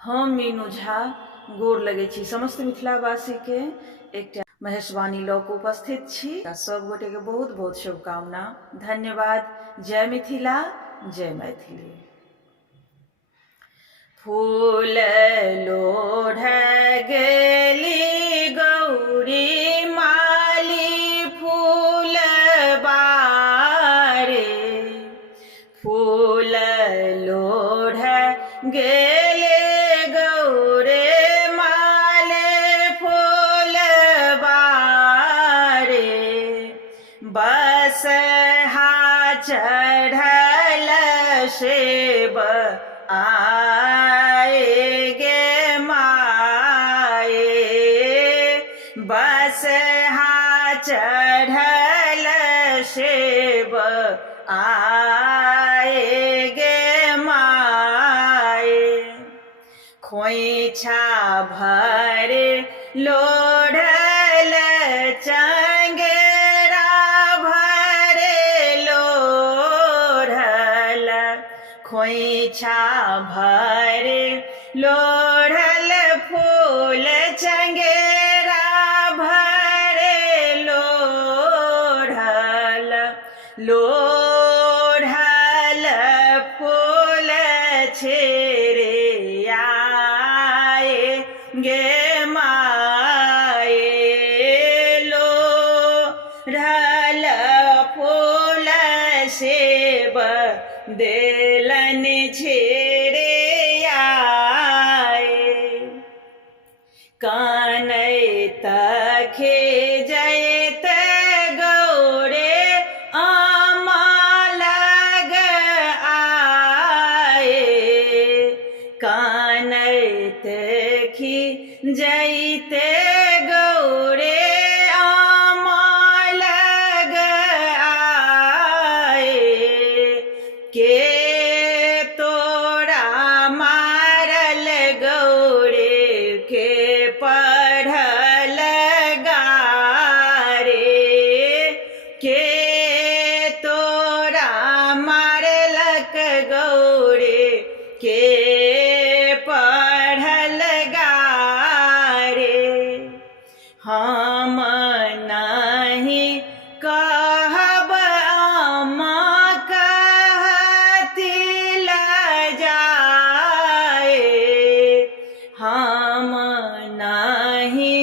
हम मीनू झा गोर लगे छी समस्त मिथिलावासी के एक महेशवाणी लऽ कऽ उपस्थित छी। सब गोटे के बहुत बहुत शुभकामना, धन्यवाद। जय मिथिला, जय मैथिली। फूल लोढ़ गेली गौरी माली फूल बारे, फूल लोढ़ गेले गौरे माले फूल बारे, बस हा चढ़ल सेब आए गे माए, बस हा चढ़ल सेब आए गे माए, खोइछा भरे लोढ़ल चंगेरा भरे लोढ़ल, खोइछा भरे लोढ़ल फूल चंगेरा भरे लोढ़ल, लोढ़ल फूल छेरे आए गे माए, लोढ़ल फूल सेब देलन छेरे आए, कानैत खेजैत गौरे आमा लग आए, कानैत खिजैत गौरे आमा लग आए, के तोरा मारल गौरे के पढ़ल गारे, के तोरा मारलक गौरे के पढ़ल गारे, हम नहीं कहब आमा कहती लजाए, हम नहीं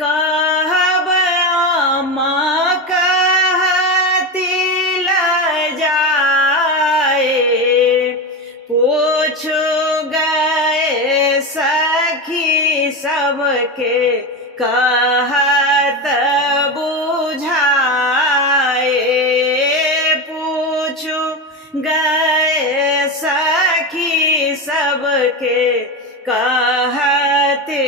कहब आमा कहती लजाए, पूछू गए सखी सबके कहत बुझाए, पूछू गए सखी सबके कहते